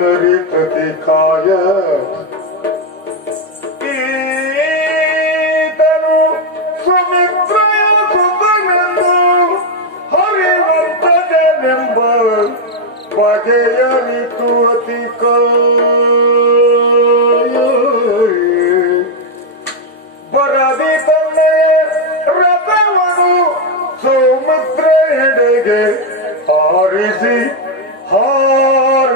ನರಿತತಿ ಕಾಯ ಈತನು ಸುಮಿತ್ರಯ ಸುತನೆಂದು ಹರಿವಂತನೆಂಬ ಬಗೆಯರಿತು ಅತಿ ಬರದಿ ತನ್ನೆಯ ರಥವನು ಸೌಮಿತ್ರ ಎಡೆಗೆ ಹಾರಿಸಿ ಹಾರಿಸುವೆರುತ್ತಲಿಯೇ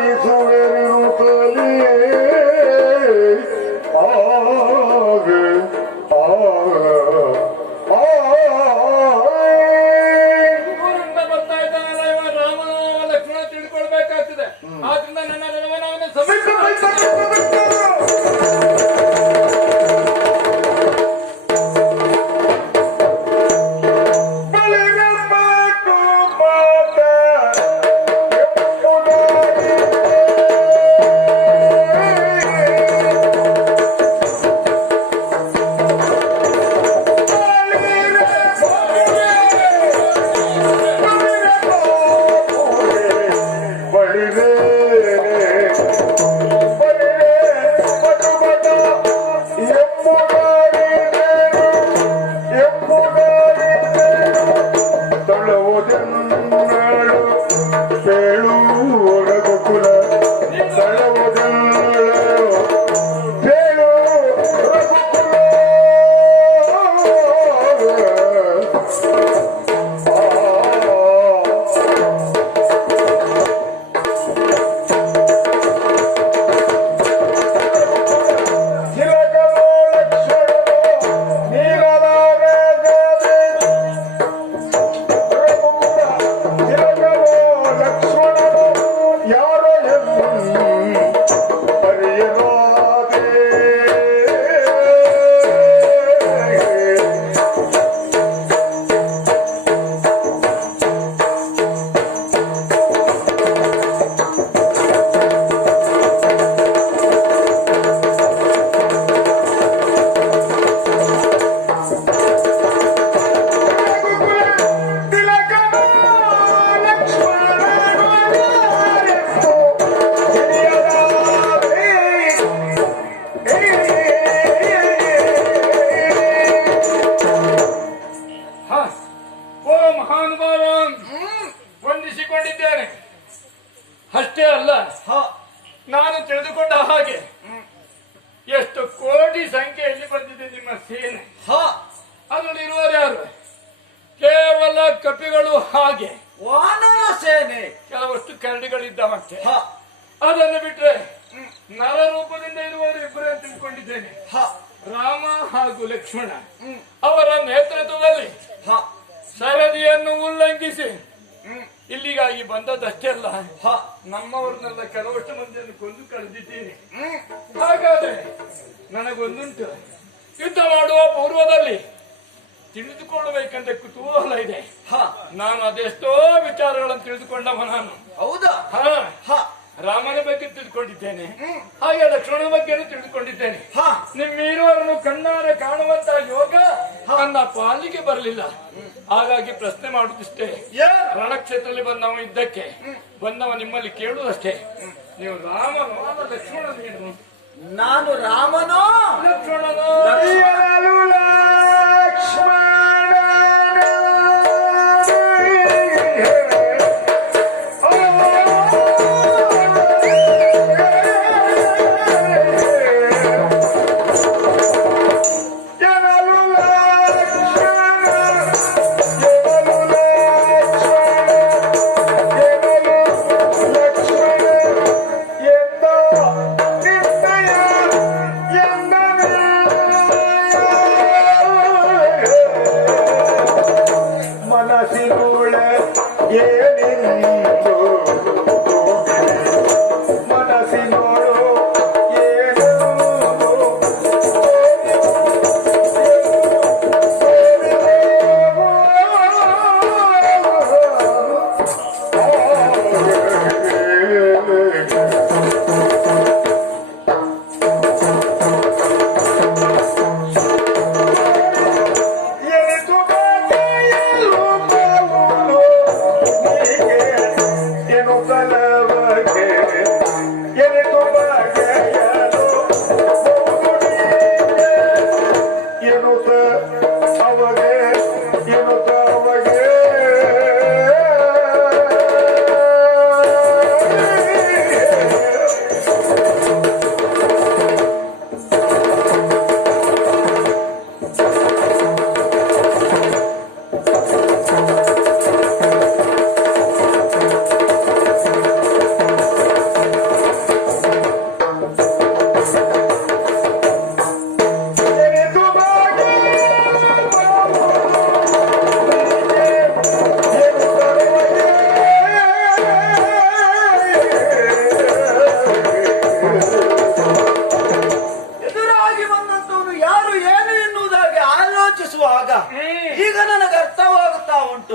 ಆಗ ಊರಿಂದ ಬರ್ತಾ ಇದ್ದಾನಲ್ಲ ಇವ ರಾಮನ ಲಕ್ಷ್ಮಣ ತಿಳ್ಕೊಳ್ಬೇಕಾಗ್ತದೆ. ಆದ್ರಿಂದ ನನ್ನ ರಥವನ್ನ ಸಮೀಪ ವಂದಿಸಿಕೊಂಡಿದ್ದೇನೆ. ಅಷ್ಟೇ ಅಲ್ಲ, ನಾನು ತಿಳಿದುಕೊಂಡ ಹಾಗೆ ಎಷ್ಟು ಕೋಟಿ ಸಂಖ್ಯೆಯಲ್ಲಿ ಬಂದಿದೆ ನಿಮ್ಮ ಸೇನೆ. ಅದರಲ್ಲಿರುವರು ಯಾರು? ಕೇವಲ ಕಪಿಗಳು, ಹಾಗೆ ವಾನರ ಸೇನೆ, ಕೆಲವಷ್ಟು ಕರಡಿಗಳಿದ್ದಾವಂತೆ. ಅದನ್ನು ಬಿಟ್ರೆ ನರ ರೂಪದಿಂದ ಇರುವವರು ಇಬ್ಬರೇ ಅಂತ ತಿಳ್ಕೊಂಡಿದ್ದೇನೆ. ರಾಮ ಹಾಗೂ ಲಕ್ಷ್ಮಣ ಅವರ ನೇತೃತ್ವದಲ್ಲಿ ಸರದಿಯನ್ನು ಉಲ್ಲಂಘಿಸಿ ಇಲ್ಲಿಗಾಗಿ ಬಂದದ್ದಷ್ಟೇ ಅಲ್ಲ, ನಮ್ಮವ್ರನ್ನೆಲ್ಲ ಕೆಲವಷ್ಟು ಮಂದಿಯನ್ನು ಕೊಂದು ಕಳೆದಿದ್ದೀನಿ. ಹಾಗಾದ್ರೆ ನನಗೊಂದುಂಟು, ಯುದ್ಧ ಮಾಡುವ ಪೂರ್ವದಲ್ಲಿ ತಿಳಿದುಕೊಳ್ಳಬೇಕಂತ ಕುತೂಹಲ ಇದೆ. ನಾನು ಅದೆಷ್ಟೋ ವಿಚಾರಗಳನ್ನು ತಿಳಿದುಕೊಂಡವ ನಾನು. ಹೌದಾ? ರಾಮನ ಬಗ್ಗೆ ತಿಳ್ಕೊಂಡಿದ್ದೇನೆ, ಹಾಗೆ ಲಕ್ಷ್ಮಣನ ಬಗ್ಗೆನೂ ತಿಳಿದುಕೊಂಡಿದ್ದೇನೆ. ನಿಮ್ಮಿರುವರನ್ನು ಕಣ್ಣಾರೆ ಕಾಣುವಂತಹ ಯೋಗ ನನ್ನ ಪಾಲಿಗೆ ಬರಲಿಲ್ಲ. ಹಾಗಾಗಿ ಪ್ರಶ್ನೆ ಮಾಡುವುದಿಷ್ಟೇ, ರಣಕ್ಷೇತ್ರದಲ್ಲಿ ಬಂದವ ಇದ್ದಕ್ಕೆ ಬಂದವ ನಿಮ್ಮಲ್ಲಿ ಕೇಳುವುದಷ್ಟೇ, ನೀವು ರಾಮನೋ ಲಕ್ಷ್ಮಣನೇನು? ನಾನು ರಾಮನೋ ಲಕ್ಷ್ಮಣನೋ? Yeah.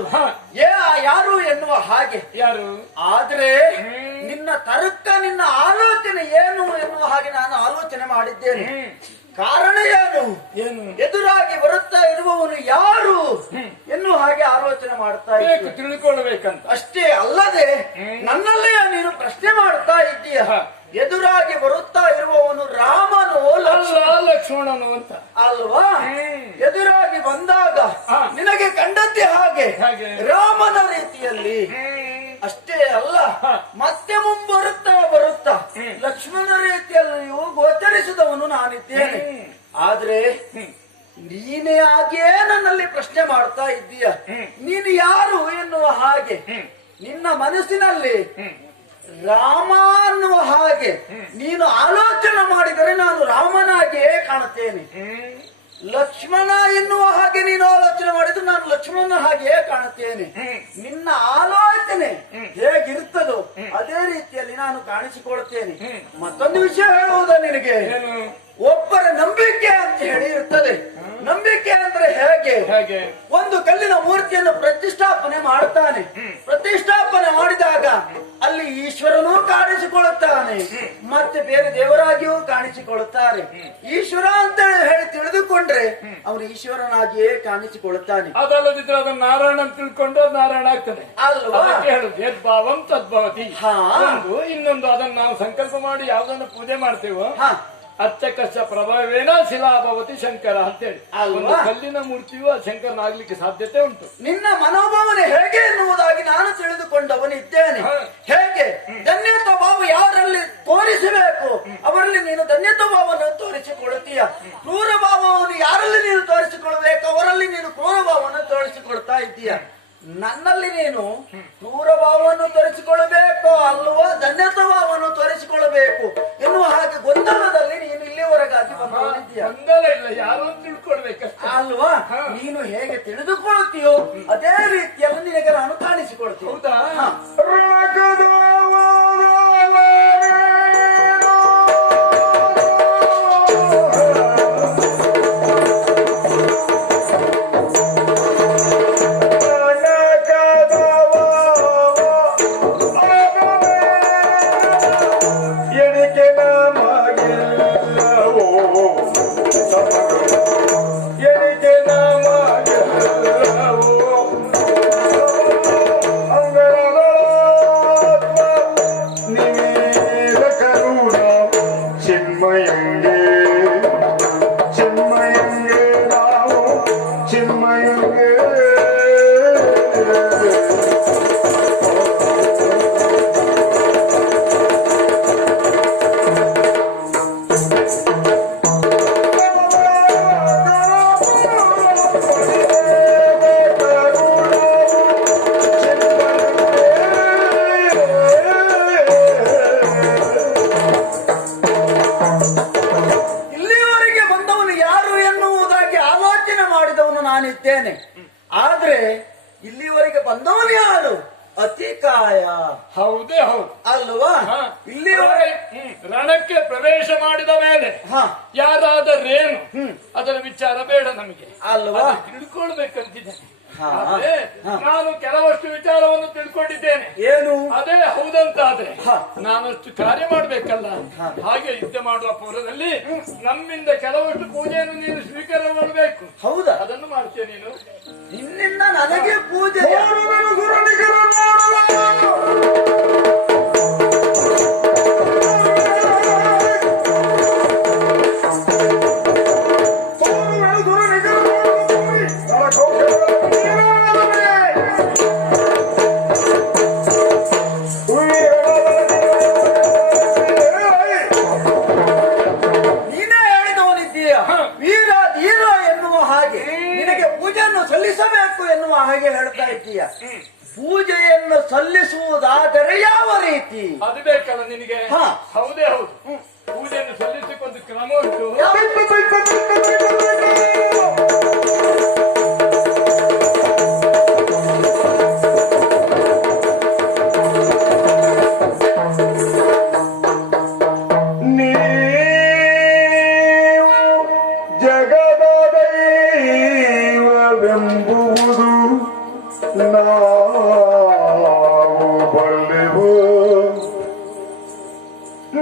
ಆಯಿತು. ಹ. ಯಾರು ಎನ್ನುವ ಹಾಗೆ. ಯಾರು? ಆದ್ರೆ ನಿನ್ನ ತರ್ಕ, ನಿನ್ನ ಆಲೋಚನೆ ಏನು ಎನ್ನುವ ಹಾಗೆ ನಾನು ಆಲೋಚನೆ ಮಾಡಿದ್ದೇನೆ. ಕಾರಣ ಏನು? ಏನು? ಎದುರಾಗಿ ಬರುತ್ತಾ ಇರುವವನು ಯಾರು ಎನ್ನುವ ಹಾಗೆ ಆಲೋಚನೆ ಮಾಡ್ತಾ ಬೇಕು ಇದ್ದೆ. ತಿಳ್ಕೊಳ್ಬೇಕಂತ. ಅಷ್ಟೇ ಅಲ್ಲದೆ ನನ್ನಲ್ಲೇ ನೀನು ಪ್ರಶ್ನೆ ಮಾಡ್ತಾ ಇದ್ದೀಯ. ಎದುರಾಗಿ ಬರುತ್ತಾ ಇರುವವನು ರಾಮನು ಲಕ್ಷ್ಮಣನು ಅಂತ ಅಲ್ವಾ? ಎದುರಾಗಿ ಬಂದಾಗ ಹ. ನಿನಗೆ ಕಂಡದ್ದೇ ಹಾಗೆ ಹಾಗೆ. ರಾಮನ ರೀತಿಯಲ್ಲಿ. ಅಷ್ಟೇ ಅಲ್ಲ, ಹ. ಮತ್ತೆ ಬರುತ್ತಾ ಲಕ್ಷ್ಮಣ ರೀತಿಯಲ್ಲಿಯೂ ಗೋಚರಿಸಿದವನು ನಾನಿದ್ದೇನೆ. ಆದ್ರೆ ನೀನೇ ಹಾಗೆಯೇ ನನ್ನಲ್ಲಿ ಪ್ರಶ್ನೆ ಮಾಡ್ತಾ ಇದ್ದೀಯ. ನೀನು ಯಾರು ಎನ್ನುವ ಹಾಗೆ ನಿನ್ನ ಮನಸ್ಸಿನಲ್ಲಿ ರಾಮ ಅನ್ನುವ ಹಾಗೆ ನೀನು ಆಲೋಚನೆ ಮಾಡಿದರೆ ನಾನು ರಾಮನಾಗಿಯೇ ಕಾಣುತ್ತೇನೆ. ಲಕ್ಷ್ಮಣ ಎನ್ನುವ ಹಾಗೆ ನೀನು ಆಲೋಚನೆ ಮಾಡಿದ್ರೆ ನಾನು ಲಕ್ಷ್ಮಣನ ಹಾಗೆಯೇ ಕಾಣುತ್ತೇನೆ. ನಿನ್ನ ಆಲೋಚನೆ ಹೇಗಿರ್ತದೋ ಅದೇ ರೀತಿಯಲ್ಲಿ ನಾನು ಕಾಣಿಸಿಕೊಳ್ತೇನೆ. ಮತ್ತೊಂದು ವಿಷಯ ಹೇಳುವುದ ನಿನಗೆ, ಒಬ್ಬರ ನಂಬಿಕೆ ಅಂತ ಹೇಳಿ ಇರ್ತದೆ. ನಂಬಿಕೆ ಅಂದ್ರೆ ಹೇಗೆ? ಒಂದು ಕಲ್ಲಿನ ಮೂರ್ತಿಯನ್ನು ಪ್ರತಿಷ್ಠಾಪನೆ ಮಾಡ್ತಾನೆ. ಪ್ರತಿಷ್ಠಾಪನೆ ಮಾಡಿದಾಗ ಅಲ್ಲಿ ಈಶ್ವರನೂ ಕಾಣಿಸಿಕೊಳ್ಳುತ್ತಾನೆ, ಮತ್ತೆ ಬೇರೆ ದೇವರಾಗಿಯೂ ಕಾಣಿಸಿಕೊಳ್ಳುತ್ತಾರೆ. ಈಶ್ವರ ಅಂತ ಹೇಳಿ ತಿಳಿದುಕೊಂಡ್ರೆ ಅವನು ಈಶ್ವರನಾಗಿಯೇ ಕಾಣಿಸಿಕೊಳ್ಳುತ್ತಾನೆ. ಅದಲ್ಲದಿದ್ರೆ ಅದನ್ನು ನಾರಾಯಣ ಅಂತ ತಿಳ್ಕೊಂಡು ಅದು ನಾರಾಯಣ ಆಗ್ತದೆ ಅಲ್ವಾ? ಹೇಳುದು ಯದ್ಭಾವಂ ತದ್ಭವತಿ. ಹಾ. ಇನ್ನೊಂದು ಅದನ್ನು ನಾವು ಸಂಕಲ್ಪ ಮಾಡಿ ಯಾವ್ದನ್ನು ಪೂಜೆ ಮಾಡ್ತೇವೋ ಹ. ಅಚ್ಚಕಚ್ಚ ಪ್ರಭಾವೇನ ಶಿಲಾಭವತಿ ಶಂಕರ ಅಂತೇಳಿ ಅಲ್ವಾ? ಒಂದು ಕಲ್ಲಿನ ಮೂರ್ತಿಯು ಶಂಕರನಾಗ್ಲಿಕ್ಕೆ ಸಾಧ್ಯತೆ ಉಂಟು. ನಿನ್ನ ಮನೋಭಾವನೆ ಹೇಗೆ ಎನ್ನುವುದಾಗಿ ನಾನು ತಿಳಿದುಕೊಂಡವನಿದ್ದೇನೆ. ಹೇಗೆ ಧನ್ಯತ್ವ ಭಾವ ಯಾರಲ್ಲಿ ತೋರಿಸಬೇಕು ಅವರಲ್ಲಿ ನೀನು ಧನ್ಯತ್ವ ಭಾವವನ್ನು ತೋರಿಸಿಕೊಳ್ಳುತ್ತೀಯ. ಕ್ರೂರ ಭಾವವನ್ನು ಯಾರಲ್ಲಿ ನೀನು ತೋರಿಸಿಕೊಳ್ಳಬೇಕು ಅವರಲ್ಲಿ ನೀನು ಕ್ರೂರ ಭಾವವನ್ನು ತೋರಿಸಿಕೊಳ್ತಾ ಇದ್ದೀಯ. ನನ್ನಲ್ಲಿ ನೀನು ಕ್ರೂರ ಭಾವವನ್ನು ತೋರಿಸಿಕೊಳ್ಳಬೇಕು ಅಲ್ವಾ, ಧನ್ಯತ್ವ ಭಾವವನ್ನು ತೋರಿಸಿಕೊಳ್ಳಬೇಕು ಎನ್ನುವ ಹಾಗೆ ಗೊಂದಲದಲ್ಲಿ ನೀನು ಇಲ್ಲಿವರೆಗಾಗಿ ಬಂದಿದ್ದೀಯ. ಗೊಂದಲ ಇಲ್ಲ, ಯಾರು ಅಂತ ತಿಳ್ಕೊಳ್ಬೇಕಷ್ಟೇ ಅಲ್ವಾ? ನೀನು ಹೇಗೆ ತಿಳಿದುಕೊಳ್ಳುತ್ತೀಯೋ ಅದೇ ರೀತಿಯಲ್ಲಿ ನಿನಗೆ ನಾನು ಕಾಣಿಸಿಕೊಳ್ತೀನಿ. ಹೌದಾ? ನಾನಿದ್ದೇನೆ. ಆದ್ರೆ ಇಲ್ಲಿವರೆಗೆ ಬಂದವನು ಯಾರು? ಅತಿಕಾಯ. ಹೌದೇ ಹೌದು ಅಲ್ವಾ? ಇಲ್ಲಿವರೆಗೆ ರಣಕ್ಕೆ ಪ್ರವೇಶ ಮಾಡಿದ ಮೇಲೆ ಯಾರಾದರೇನು ಅದರ ವಿಚಾರ ಬೇಡ ನಮಗೆ ಅಲ್ವಾ? ತಿಳ್ಕೊಳ್ಬೇಕಂತಿದ್ದೇನೆ. ನಾನು ಕೆಲವಷ್ಟು ವಿಚಾರವನ್ನು ತಿಳ್ಕೊಂಡಿದ್ದೇನೆ. ಏನು? ಅದೇ ಹೌದಂತಾದ್ರೆ ನಾನಷ್ಟು ಕಾರ್ಯ ಮಾಡ್ಬೇಕಲ್ಲ. ಹಾಗೆ ಯುದ್ಧ ಮಾಡುವ ಪೂರ್ವದಲ್ಲಿ ನಮ್ಮಿಂದ ಕೆಲವಷ್ಟು ಪೂಜೆಯನ್ನು ನೀನು ಸ್ವೀಕಾರ ಮಾಡಬೇಕು. ಹೌದಾ? ಅದನ್ನು ಮಾಡ್ತೇನೆ. ನೀನು ನಿನ್ನಿಂದ ನನಗೆ ಪೂಜೆ. ಸಲ್ಲಿಸಬೇಕು ಎನ್ನುವ ಹಾಗೆ ಹೇಳ್ತಾ ಇದ್ದೀಯ. ಪೂಜೆಯನ್ನು ಸಲ್ಲಿಸುವುದಾದರೆ ಯಾವ ರೀತಿ? ಅದು ಬೇಕಲ್ಲ ನಿನಗೆ. ಹೌದೇ ಹೌದು. ಪೂಜೆಯನ್ನು ಸಲ್ಲಿಸಿಕೊಂಡು ಕ್ರಮ ಉಂಟು.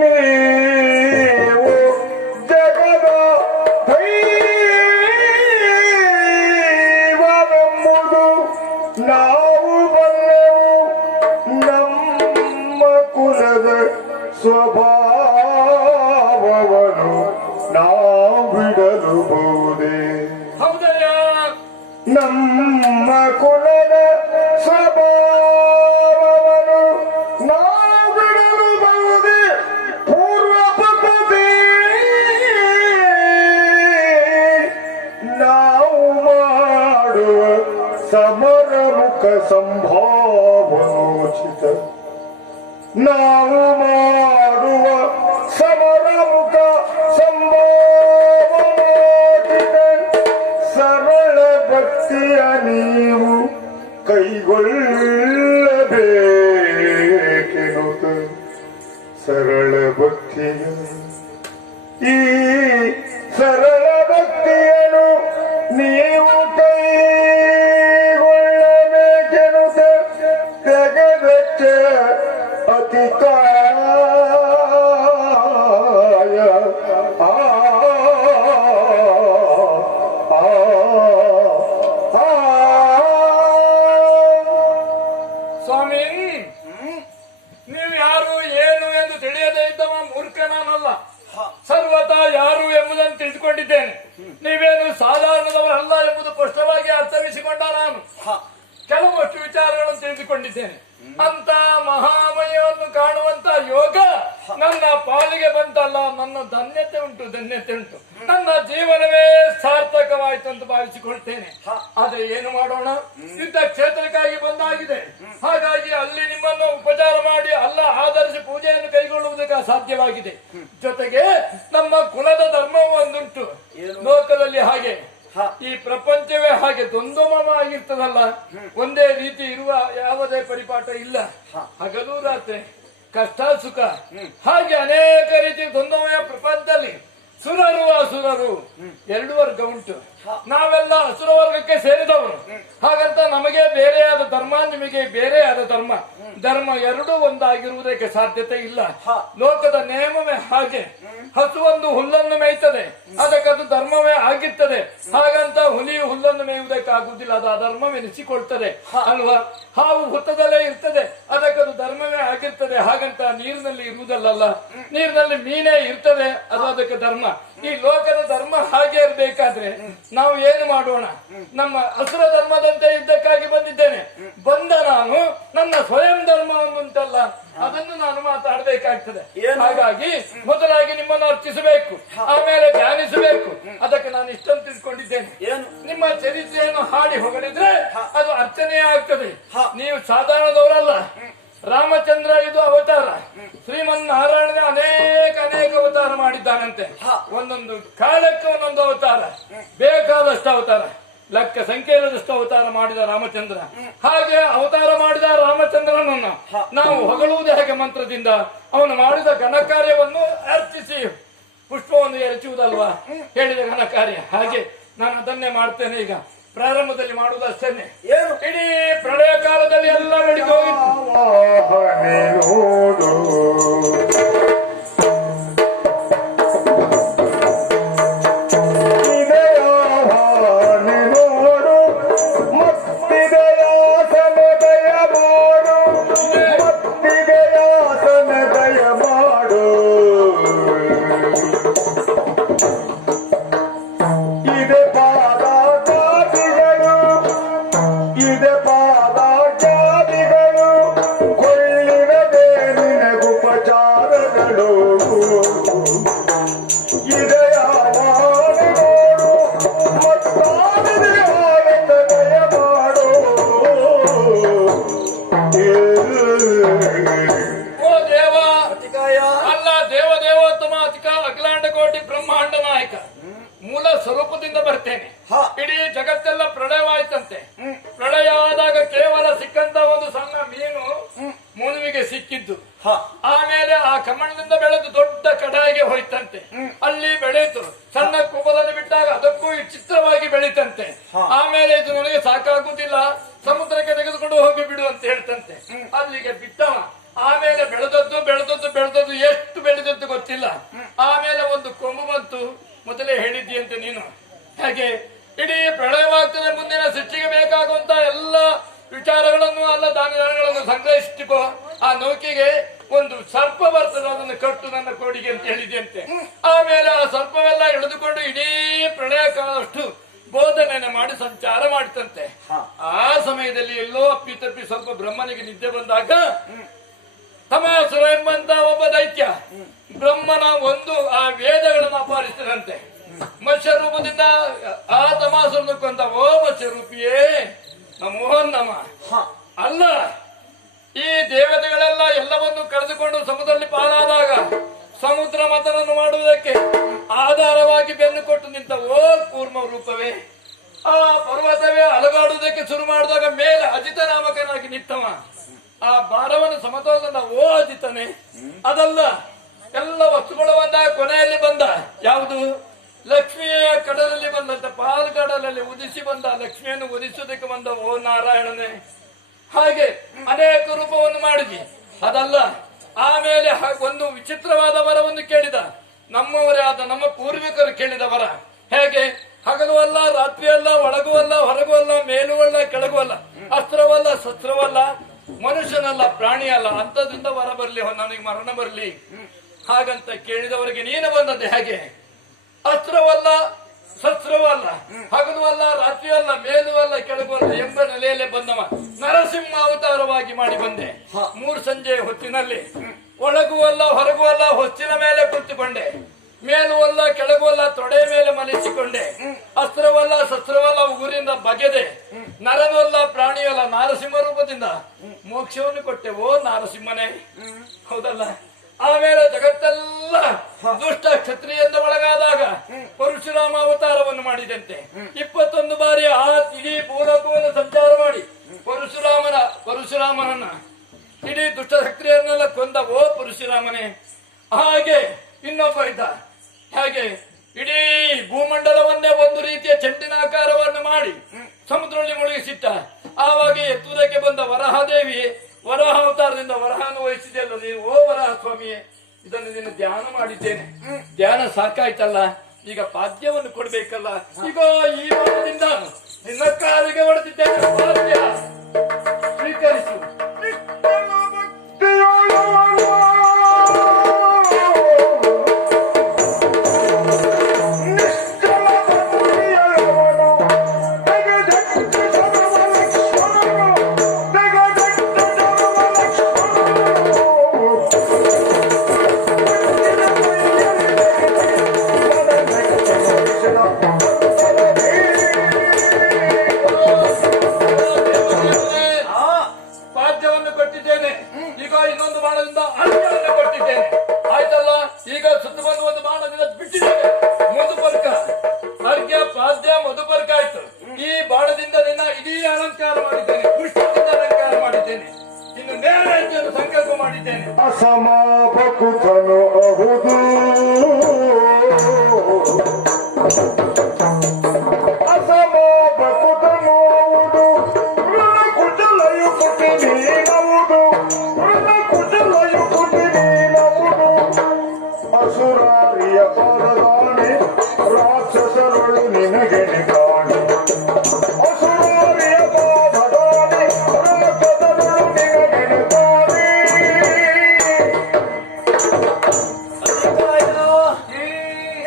ನೀವು ಜಗದ ದೈವವೆಂಬುದು ನಾವು ಬಲ್ಲೆವು. ನಮ್ಮ ಕುಲದ ಸ್ವಭಾವವನ್ನು ನಾವು ಬಿಡಲುಬಹುದೇ? ಹೌದಯ್ಯ. ನಮ್ಮ ಕುಲದ ಸ್ವಭಾವವನ್ನು ನಾವು ಬಿಡಲುಬಹುದೇ? ಪೂರ್ವ ಪದ್ಧತಿ ನಾವು ಮಾಡುವ ಸಮರ ಮುಖ ಸಂಭಾವನೋಚಿತ. ನಾವು ಮಾಡುವ ಸಮರ ಮುಖ ಸಂಭಾವನೋಚಿತ ಸರಳ ಭಕ್ತಿಯ ನೀವು ಕೈಗೊಳ್ಳಬೇಕೆನ್ನುತ್ತ ಸರಳ ಭಕ್ತಿಯ ಈ ಸರಳ ಭಕ್ತಿಯನ್ನು ನೀವು ಕೈಗೊಳ್ಳಬೇಕೆನ್ನುತ್ತ ತೆಗೆದಚ್ಚ ಅತಿಕಾಯ ಸ್ವಾಮಿ, ನೀವು ಯಾರು ಏನು ಎಂದು ತಿಳಿಯದೇ ಇದ್ದವ ಮೂರ್ಖ ನಾನಲ್ಲ. ಸರ್ವತಾ ಯಾರು ಎಂಬುದನ್ನು ತಿಳಿದುಕೊಂಡಿದ್ದೇನೆ. ನೀವೇನು ಸಾಧಾರಣದವರಲ್ಲ ಎಂಬುದು ಸ್ಪಷ್ಟವಾಗಿ ಅರ್ಥವಿಸಿಕೊಂಡ ನಾನು ಕೆಲವಷ್ಟು ವಿಚಾರಗಳನ್ನು ತಿಳಿದುಕೊಂಡಿದ್ದೇನೆ. ಅಂತ ಮಹಾಮಯವನ್ನು ಕಾಣುವಂತ ಯೋಗ ನನ್ನ ಪಾಲಿಗೆ ಬಂತಲ್ಲ, ನನ್ನ ಧನ್ಯತೆ ಉಂಟು, ಧನ್ಯತೆ ಉಂಟು. ನನ್ನ ಜೀವನವೇ ಸಾರ್ಥಕವಾಯಿತು ಅಂತ ಭಾವಿಸಿಕೊಳ್ತೇನೆ. ಆದ್ರೆ ಏನು ಮಾಡೋಣ, ಯುದ್ಧ ಕ್ಷೇತ್ರಕ್ಕಾಗಿ ಬಂದಾಗಿದೆ. ಹಾಗಾಗಿ ಅಲ್ಲಿ ನಿಮ್ಮನ್ನು ಉಪಚಾರ ಮಾಡಿ ಅಲ್ಲ ಆಧರಿಸಿ ಪೂಜೆಯನ್ನು ಕೈಗೊಳ್ಳುವುದಕ್ಕೆ ಅಸಾಧ್ಯವಾಗಿದೆ. ಜೊತೆಗೆ ನಮ್ಮ ಕುಲದ ಧರ್ಮವೂ ಒಂದುಂಟು ಲೋಕದಲ್ಲಿ. ಹಾಗೆ ಈ ಪ್ರಪಂಚವೇ ಹಾಗೆ ದ್ವಂದ್ವಮವಾಗಿರ್ತದಲ್ಲ, ಒಂದೇ ರೀತಿ ಇರುವ ಯಾವುದೇ ಪರಿಪಾಠ ಇಲ್ಲ. ಹಗಲು ರಾತ್ರಿ ಕಷ್ಟ ಸುಖ ಹಾಗೆ ಅನೇಕ ರೀತಿ ದ್ವಂದ್ವಮಯ ಪ್ರಪಂಚದಲ್ಲಿ ಸುರರು ಅಸುರರು ಎರಡು ವರ್ಗ ಉಂಟು. ನಾವೆಲ್ಲ ಅಸುರ ವರ್ಗಕ್ಕೆ ಸೇರಿದವರು. ಹಾಗಂತ ನಮಗೆ ಬೇರೆಯಾದ ಧರ್ಮ, ನಿಮಗೆ ಬೇರೆಯಾದ ಧರ್ಮ. ಧರ್ಮ ಎರಡೂ ಒಂದಾಗಿರುವುದಕ್ಕೆ ಸಾಧ್ಯತೆ ಇಲ್ಲ. ಲೋಕದ ನಿಯಮವೇ ಹಾಗೆ. ಹಸುವೊಂದು ಹುಲ್ಲನ್ನು ಮೇಯ್ತದೆ, ಅದಕ್ಕದು ಧರ್ಮವೇ ಆಗಿರ್ತದೆ. ಹಾಗಂತ ಹುಲಿಯು ಹುಲ್ಲನ್ನು ಮೇಯುವುದಕ್ಕಾಗುವುದಿಲ್ಲ, ಅದು ಅಧರ್ಮವೆನಿಸಿಕೊಳ್ತದೆ ಅಲ್ವಾ. ಹಾವು ಹುತ್ತದಲ್ಲೇ ಇರ್ತದೆ, ಅದಕ್ಕದು ಧರ್ಮವೇ ಆಗಿರ್ತದೆ. ಹಾಗಂತ ನೀರಿನಲ್ಲಿ ಇರುವುದಲ್ಲ, ನೀರಿನಲ್ಲಿ ಮೀನೇ ಇರ್ತದೆ, ಅದು ಅದಕ್ಕೆ ಧರ್ಮ. ಈ ಲೋಕದ ಧರ್ಮ ಹಾಗೆ ಇರಬೇಕಾದ್ರೆ ನಾವು ಏನು ಮಾಡೋಣ? ನಮ್ಮ ಅಸುರ ಧರ್ಮದಂತೆ ಯುದ್ಧಕ್ಕಾಗಿ ಬಂದಿದ್ದೇನೆ. ಬಂದ ನಾನು ನನ್ನ ಸ್ವಯಂ ಧರ್ಮವನ್ನುಂಟಲ್ಲ, ಅದನ್ನು ನಾನು ಮಾತಾಡಬೇಕಾಗ್ತದೆ. ಹಾಗಾಗಿ ಮೊದಲಾಗಿ ನಿಮ್ಮನ್ನು ಅರ್ಚಿಸಬೇಕು, ಆಮೇಲೆ ಧ್ಯಾನಿಸಬೇಕು. ಅದಕ್ಕೆ ನಾನು ಇಷ್ಟನ್ನು ತಿಳ್ಕೊಂಡಿದ್ದೇನೆ. ನಿಮ್ಮ ಚರಿತ್ರೆಯನ್ನು ಹಾಡಿ ಹೊಗಳಿದ್ರೆ ಅದು ಅರ್ಚನೆ ಆಗ್ತದೆ. ನೀವು ಸಾಧಾರಣದವರಲ್ಲ. ರಾಮಚಂದ್ರ ಇದು ಅವತಾರ, ಶ್ರೀಮನ್ನಾರಾಯಣನ ಅನೇಕ ಅವತಾರ ಮಾಡಿದ್ದಾನಂತೆ. ಒಂದೊಂದು ಕಾಲಕ್ಕೆ ಒಂದೊಂದು ಅವತಾರ, ಬೇಕಾದಷ್ಟು ಅವತಾರ, ಲೆಕ್ಕ ಸಂಖ್ಯೆಯದಷ್ಟು ಅವತಾರ ಮಾಡಿದ ರಾಮಚಂದ್ರ. ಹಾಗೆ ಅವತಾರ ಮಾಡಿದ ರಾಮಚಂದ್ರನನ್ನು ನಾವು ಹೊಗಳುವುದೇ ಹೇಗೆ ಮಂತ್ರದಿಂದ? ಅವನು ಮಾಡಿದ ಘನಕಾರ್ಯವನ್ನು ಅರ್ಚಿಸಿ ಪುಷ್ಪವನ್ನು ಎರಚುವುದಲ್ವಾ ಹೇಳಿದ ಘನಕಾರ್ಯ. ಹಾಗೆ ನಾನು ಅದನ್ನೇ ಮಾಡ್ತೇನೆ. ಈಗ ಪ್ರಾರಂಭದಲ್ಲಿ ಮಾಡುವುದಷ್ಟೇನೆ. ಇಡೀ ಪ್ರಳಯ ಕಾಲದಲ್ಲಿ ಎಲ್ಲ ಬೆಳೆದು ಹೋಗಿತ್ತು. ಸ್ವರೂಪದಿಂದ ಬರ್ತೇನೆ. ಇಡೀ ಜಗತ್ತೆಲ್ಲ ಪ್ರಳಯವಾಯ್ತಂತೆ. ಪ್ರಳಯ ಆದಾಗ ಕೇವಲ ಸಿಕ್ಕಂತ ಒಂದು ಸಣ್ಣ ಮೀನು ಮುನುವಿಗೆ ಸಿಕ್ಕಿದ್ದು. ಆಮೇಲೆ ಆ ಕಮಂಡದಿಂದ ಬೆಳೆದು ದೊಡ್ಡ ಕಡಾಯಿಗೆ ಹೋಯ್ತಂತೆ. ಅಲ್ಲಿ ಬೆಳೆಯಿತು. ಸಣ್ಣ ಕೂಪದಲ್ಲಿ ಬಿಟ್ಟಾಗ ಅದಕ್ಕೂ ವಿಚಿತ್ರವಾಗಿ ಬೆಳೀತಂತೆ. ಆಮೇಲೆ ಇದು ನನಗೆ ಸಾಕಾಗುವುದಿಲ್ಲ, ಸಮುದ್ರಕ್ಕೆ ತೆಗೆದುಕೊಂಡು ಹೋಗಿ ಬಿಡು ಅಂತ ಹೇಳ್ತಂತೆ. ಅಲ್ಲಿಗೆ ಬಿಟ್ಟವ. ಆಮೇಲೆ ಬೆಳೆದದ್ದು ಎಷ್ಟು ಬೆಳೆದದ್ದು ಹೀಗೆ ಅಂತ ಹೇಳಿದೆಯಂತೆ. ಆಮೇಲೆ ಆ ಸರ್ಪವೆಲ್ಲ ಹಿಡಿದುಕೊಂಡು ಇಡೀ ಪ್ರಳಯ ಕಾಲಷ್ಟು ಬೋಧನೆಯನ್ನು ಮಾಡಿ ಸಂಚಾರ ಮಾಡಿತಂತೆ. ಆ ಸಮಯದಲ್ಲಿ ಎಲ್ಲೋ ಅಪ್ಪಿತಪ್ಪಿ ಸ್ವಲ್ಪ ಬ್ರಹ್ಮನಿಗೆ ನಿದ್ದೆ ಬಂದಾಗ ತಮಾಸುರ ಎಂಬಂತ ಒಬ್ಬ ದೈತ್ಯ ಬ್ರಹ್ಮನ ಆ ವೇದಗಳನ್ನು ಅಪಹರಿಸಿದಂತೆ. ಮತ್ಸ್ಯ ರೂಪದಿಂದ ಆ ತಮಾಸುರನ್ನು ಕೊಂದ. ಓ ಮತ್ಸ್ಯ ರೂಪಿಯೇ ನಮೋ ನಮ. ಅಲ್ಲ, ಈ ದೇವತೆಗಳೆಲ್ಲ ಎಲ್ಲವನ್ನು ಕಳೆದುಕೊಂಡು ಸಮುದ್ರದಲ್ಲಿ ಪಾಲಾದಾಗ ಸಮುದ್ರ ಮತನನ್ನು ಮಾಡುವುದಕ್ಕೆ ಆಧಾರವಾಗಿ ಬೆನ್ನು ಕೊಟ್ಟು ನಿಂತ ಓ ಕೂರ್ಮ ರೂಪವೇ, ಆ ಪರ್ವತವೇ ಅಲಗಾಡುವುದಕ್ಕೆ ಶುರು ಮಾಡಿದಾಗ ಮೇಲೆ ಅಜಿತ ನಾಮಕನಾಗಿ ನಿಂತವ. ಆ ಭಾರವನ್ನು ಸಮತೋಲನ ಓ ಅಜಿತನೇ. ಅದಲ್ಲ, ಎಲ್ಲ ವಸ್ತುಗಳು ಬಂದಾಗ ಕೊನೆಯಲ್ಲಿ ಬಂದ ಯಾವುದು? ಲಕ್ಷ್ಮಿಯ ಕಡಲಲ್ಲಿ ಬಂದಂತ ಪಾಲ್ಗಡಲಲ್ಲಿ ಉದಿಸಿ ಬಂದ ಲಕ್ಷ್ಮಿಯನ್ನು ಉದಿಸುವುದಕ್ಕೆ ಬಂದ ಓ ನಾರಾಯಣನೇ. ಹಾಗೆ ಅನೇಕ ರೂಪವನ್ನು ಮಾಡಿದಿ. ಅದಲ್ಲ, ಆಮೇಲೆ ಒಂದು ವಿಚಿತ್ರವಾದ ವರವನ್ನು ಕೇಳಿದ. ನಮ್ಮವರೇ ಆದ ನಮ್ಮ ಪೂರ್ವಿಕರು ಕೇಳಿದ ವರ. ಹೇಗೆ? ಹಗಲು ಅಲ್ಲ, ರಾತ್ರಿ ಅಲ್ಲ, ಒಳಗೂ ಅಲ್ಲ, ಹೊರಗೂ ಅಲ್ಲ, ಮೇಲೂ ಅಲ್ಲ, ಕೆಳಗೂ ಅಲ್ಲ, ಅಸ್ತ್ರವಲ್ಲ, ಶಸ್ತ್ರವಲ್ಲ, ಮನುಷ್ಯನಲ್ಲ, ಪ್ರಾಣಿ ಅಲ್ಲ, ಅಂತದ್ರಿಂದ ವರ ಬರ್ಲಿ, ನನಗೆ ಮರಣ ಬರ್ಲಿ ಹಾಗಂತ ಕೇಳಿದವರಿಗೆ ನೀನು ಬಂದದ್ದು ಹೇಗೆ? ಅಸ್ತ್ರವಲ್ಲ, ಶಸ್ತ್ರವಲ್ಲ, ಹಗಲು ಅಲ್ಲ, ರಾತ್ರಿ ಅಲ್ಲ, ಮೇಲೂ ಅಲ್ಲ, ಕೆಳಗೂ ಅಲ್ಲ ಎಂಬ ನೆಲೆಯಲ್ಲೇ ಬಂದವ. ನರಸಿಂಹ ಅವತಾರವಾಗಿ ಮಾಡಿ ಬಂದೆ. 3 ಸಂಜೆ ಹೊತ್ತಿನಲ್ಲಿ ಒಳಗೂ ಅಲ್ಲ, ಹೊರಗೂ ಅಲ್ಲ, ಹೊಸ್ತಿನ ಮೇಲೆ ಕುಳಿತುಕೊಂಡೆ. ಮೇಲೂ ಅಲ್ಲ, ಕೆಳಗೂ ಅಲ್ಲ, ತೊಡೆ ಮೇಲೆ ಮಲಿಸಿಕೊಂಡೆ. ಅಸ್ತ್ರವಲ್ಲ, ಶಸ್ತ್ರವಲ್ಲ, ಉಗುರಿಂದ ಬಗೆದೆ. ನರನಲ್ಲ, ಪ್ರಾಣಿಯಲ್ಲ, ನಾರಸಿಂಹ ರೂಪದಿಂದ ಮೋಕ್ಷವನ್ನು ಕೊಟ್ಟೆ ಓ ನಾರಸಿಂಹನೇ. ಹೌದಲ್ಲ? ಆಮೇಲೆ ಜಗತ್ತೆಲ್ಲ ದುಷ್ಟ ಕ್ಷತ್ರಿಯಿಂದ ಒಳಗಾದಾಗ ಪರಶುರಾಮ ಅವತಾರವನ್ನು ಮಾಡಿದಂತೆ 21 ಬಾರಿ ಆ ಇಡೀ ಭೂಲೋಕವನ್ನು ಸಂಚಾರ ಮಾಡಿ ಪರಶುರಾಮನನ್ನ ಇಡೀ ದುಷ್ಟ ಕ್ಷತ್ರಿಯರನ್ನೆಲ್ಲ ಕೊಂದ ಓ ಪರಶುರಾಮನೇ. ಹಾಗೆ ಇನ್ನೊಬ್ಬ ಇದ್ದ. ಹಾಗೆ ಇಡೀ ಭೂಮಂಡಲವನ್ನೇ ಒಂದು ರೀತಿಯ ಚೆಂಡಿನಾಕಾರವನ್ನು ಮಾಡಿ ಸಮುದ್ರದಲ್ಲಿ ಮುಳುಗಿಸಿಟ್ಟ. ಆವಾಗ ಎತ್ತುವುದಕ್ಕೆ ಬಂದ ವರಹದೇವಿ ವರಹ ಅವತಾರದಿಂದ ವರಹನ್ನು ವಹಿಸಿದೆಯಲ್ಲ ನೀನು ಓ ವರಹ ಸ್ವಾಮಿಯೇ. ಇದನ್ನು ನೀನು ಧ್ಯಾನ ಮಾಡಿದ್ದೇನೆ. ಧ್ಯಾನ ಸಾಕಾಯ್ತಲ್ಲ, ಈಗ ಪಾದ್ಯವನ್ನು ಕೊಡ್ಬೇಕಲ್ಲ. ಈಗ ಈ ಮನದಿಂದ ನಿನ್ನ ಕಾಲಿಗೆ ಹೊಡೆದಿದ್ದೇನೆ. ಪಾದ್ಯ ಸ್ವೀಕರಿಸು. ಅಸಮಾಪಕುತನು ಅಹುದು ಅಸಮಾಪಕುತನು ಅಹುದು ಋಣ ಕುಚಲಯು ಕುಟಿ ನೀನವುದು ಋಣ ಕುಚಲಯು ಕುಟಿ ನೀನವುದು ಅಸುರಾರಿಯ ಪರದಾಣಿ ರಾಕ್ಷಸರುಳು ನಿನಗೆ ಕಾಣಿ ಅಸುರಾರಿಯ ಪಾದದಾಣಿ ರಾಕ್ಷಸರುಳು ನಿನಗೆ ಕಾಣಿ.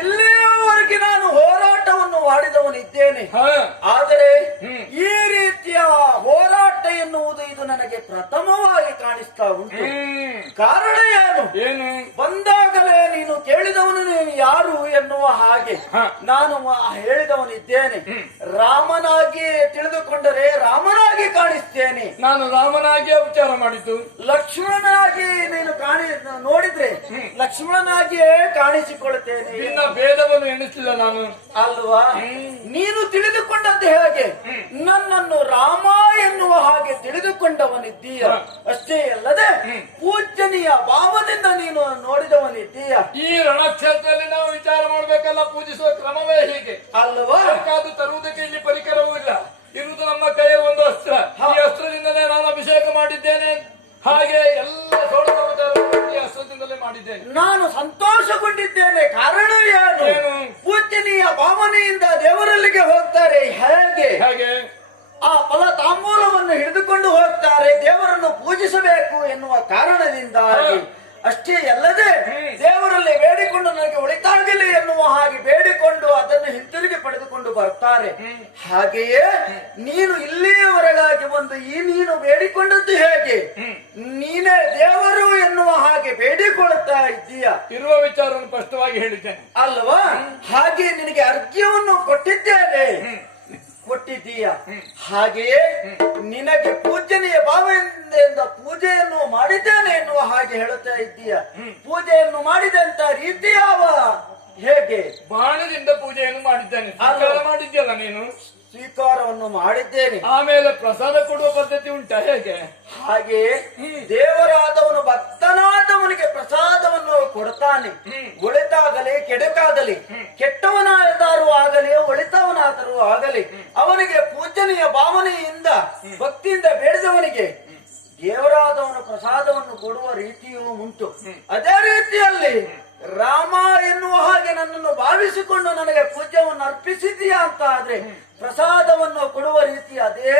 ಇಲ್ಲಿಯವರೆಗೆ ನಾನು ಹೋರಾಟವನ್ನು ಮಾಡಿದವನಿದ್ದೇನೆ. ಆದರೆ ಈ ರೀತಿಯ ಹೋರಾಟ ಎನ್ನುವುದು ಇದು ನನಗೆ ಪ್ರಥಮವಾಗಿ ಕಾಣಿಸ್ತಾ ಉಂಟು. ಕಾರಣ ಏನು? ಬಂದಾಗಲೇ ನೀನು ಕೇಳಿದವನು ನೀನು ಯಾರು ಎನ್ನುವ ಹಾಗೆ ನಾನು ಹೇಳಿದವನಿದ್ದೇನೆ. ರಾಮನಾಗಿ ತಿಳಿದುಕೊಂಡರೆ ರಾಮನಾಗಿ ಕಾಣಿಸ್ತೇನೆ. ನಾನು ರಾಮನಾಗಿ ವಿಚಾರ ಮಾಡಿದ್ದು. ಲಕ್ಷ್ಮಣನಾಗಿ ನೀನು ನೋಡಿದ್ರೆ ಲಕ್ಷ್ಮಣನಾಗಿಯೇ ಕಾಣಿಸಿಕೊಳ್ಳುತ್ತೇನೆ. ನಿನ್ನ ಭೇದವನ್ನು ಎಣಿಸಲಿಲ್ಲ ನಾನು ಅಲ್ವಾ? ನೀನು ತಿಳಿದುಕೊಂಡದ್ದು ಹೇಗೆ? ನನ್ನನ್ನು ರಾಮ ಎನ್ನುವ ಹಾಗೆ ತಿಳಿದುಕೊಂಡವನಿದ್ದೀಯ. ಅಷ್ಟೇ ಅಲ್ಲದೆ ಪೂಜನೀಯ ಭಾವದಿಂದ ನೀನು ನೋಡಿದವನಿದ್ದೀಯ. ಈ ರಣಕ್ಷೇತ್ರದಲ್ಲಿ ನಾವು ವಿಚಾರ ಮಾಡಬೇಕಲ್ಲ, ಪೂಜಿಸುವ ಕ್ರಮವೇ ಹೀಗೆ ಅಲ್ವಾ? ಅದು ತರುವುದಕ್ಕೆ ಇಲ್ಲಿ ಪರಿಕರವೂ ಇಲ್ಲ. ಇರುವುದು ನಮ್ಮ ಕೈಯಲ್ಲಿ ಒಂದು ಅಸ್ತ್ರ. ಈ ಅಸ್ತ್ರದಿಂದಲೇ ನಾನು ಅಭಿಷೇಕ ಮಾಡಿದ್ದೇನೆ. ಹಾಗೆ ಎಲ್ಲ ಈ ಅಸ್ತ್ರದಿಂದಲೇ ಮಾಡಿದ್ದೇನೆ. ನಾನು ಸಂತೋಷಗೊಂಡಿದ್ದೇನೆ. ಕಾರಣ ಏನು? ಪೂಜನೀಯ ಭಾವನೆಯಿಂದ ದೇವರಲ್ಲಿಗೆ ಹೋಗ್ತಾರೆ. ಹೇಗೆ? ಆ ಫಲ ತಾಂಬೂಲವನ್ನು ಹಿಡಿದುಕೊಂಡು ಹೋಗ್ತಾರೆ. ದೇವರನ್ನು ಪೂಜಿಸಬೇಕು ಎನ್ನುವ ಕಾರಣದಿಂದಾಗಿ ಅಷ್ಟೇ ಅಲ್ಲದೆ ದೇವರಲ್ಲಿ ಬೇಡಿಕೊಂಡು ನನಗೆ ಒಳಿತಾಗಲಿ ಎನ್ನುವ ಹಾಗೆ ಬೇಡಿಕೊಂಡು ಅದನ್ನು ಹಿಂತಿರುಗಿ ಪಡೆದುಕೊಂಡು ಬರ್ತಾರೆ. ಹಾಗೆಯೇ ನೀನು ಇಲ್ಲಿಯವರೆಗಾಗಿ ಒಂದು ನೀನು ಬೇಡಿಕೊಂಡದ್ದು ಹೇಗೆ ನೀನೇ ದೇವರು ಎನ್ನುವ ಹಾಗೆ ಬೇಡಿಕೊಳ್ಳುತ್ತಾ ಇದ್ದೀಯ ಇರುವ ವಿಚಾರವನ್ನು ಸ್ಪಷ್ಟವಾಗಿ ಹೇಳಿದ್ದೇನೆ ಅಲ್ವಾ? ಹಾಗೆ ನಿನಗೆ ಅರ್ಘ್ಯವನ್ನು ಕೊಟ್ಟಿದ್ದೇನೆ ಕೊಟ್ಟಿದ್ದೀಯ. ಹಾಗೆಯೇ ನಿನಗೆ ಪೂಜನೀಯ ಭಾವದಿಂದ ಪೂಜೆಯನ್ನು ಮಾಡಿದ್ದೇನೆ ಎನ್ನುವ ಹಾಗೆ ಹೇಳುತ್ತಾ ಇದ್ದೀಯ. ಪೂಜೆಯನ್ನು ಮಾಡಿದಂತ ರೀತಿ ಯಾವ ಹೇಗೆ? ಬಾಣದಿಂದ ಪೂಜೆಯನ್ನು ಮಾಡಿದ್ದೇನೆ. ಸ್ವೀಕಾರ ಮಾಡಿದ್ಯಲ್ಲ ನೀನು? ಸ್ವೀಕಾರವನ್ನು ಮಾಡಿದ್ದೇನೆ. ಆಮೇಲೆ ಪ್ರಸಾದ ಕೊಡುವ ಪದ್ಧತಿ ಉಂಟಾ ಹೇಗೆ? ಹಾಗೆ ದೇವರಾದವನು ಭಕ್ತನಾದವನಿಗೆ ಪ್ರಸಾದವನ್ನು ಕೊಡ್ತಾನೆ. ಒಳಿತಾಗಲಿ ಕೆಡಕಾಗಲಿ, ಕೆಟ್ಟವನಾದರೂ ಆಗಲಿ ಒಳಿತವನಾದರೂ ಆಗಲಿ, ಅವನಿಗೆ ಪೂಜನೀಯ ಭಾವನೆಯಿಂದ ಭಕ್ತಿಯಿಂದ ಬೇಡಿದವನಿಗೆ ದೇವರಾದವನು ಪ್ರಸಾದವನ್ನು ಕೊಡುವ ರೀತಿಯೂ ಉಂಟು. ಅದೇ ರೀತಿಯಲ್ಲಿ ರಾಮ ಎನ್ನುವ ಹಾಗೆ ನನ್ನನ್ನು ಭಾವಿಸಿಕೊಂಡು ನನಗೆ ಪೂಜ್ಯವನ್ನು ಅರ್ಪಿಸಿದೀಯಾ ಅಂತ ಆದ್ರೆ ಪ್ರಸಾದವನ್ನು ಕೊಡುವ ರೀತಿ ಅದೇ